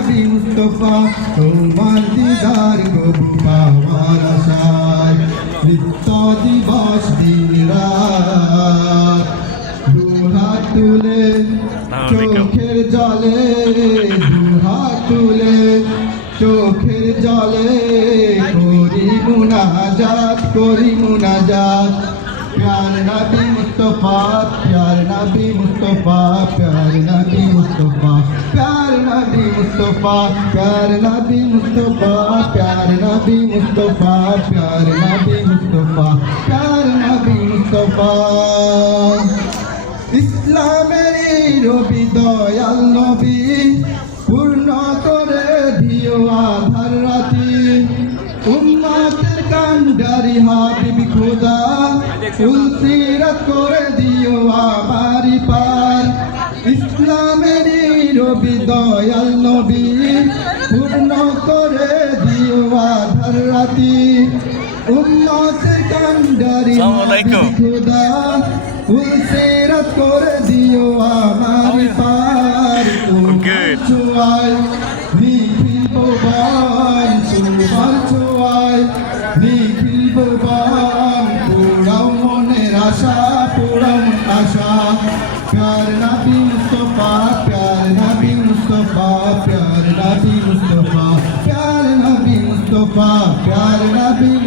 নবী মুস্তফা তোমার দিদার গো পাওয়ার আশায় নিত্য দিবস দিন রাত দুহাত তুলে চোখের জলে দুহাত তুলে চোখের জলে করি মুনাজাত প্যার নবী মুস্তফা প্যার নবী মুস্তফা প্যার নবী মুস্তফা প্যার নবী মুস্তফা প্যার নবী মুস্তফা প্যার নবী মুস্তফা প্যার নবী মুস্তফা প্যার নবী মুস্তফা ইসলামের রবি দয়াল নবী পূর্ণ করে দিও আধার রাতি উম্মতের কান্ডারি হাবিব খোদা উলসিরাত করে দিও আমারি পার ইসলামের রবি দয়াল নবী পূর্ণ করে দিও আধার রাতি উম্মতের কান্ডারি হাবিব খোদা উলসিরাত করে দিও আমারি পার ছোঁয়ায় নিখিল ভুবন তোমার ছোঁয়ায় নিখিল ভুবন পোড়াও মনের আশা পোড়াও আশা প্যার নবী মুস্তফা প্যার নবী মুস্তফা প্যার নবী মুস্তফা প্যার নবী মুস্তফা প্যার নবী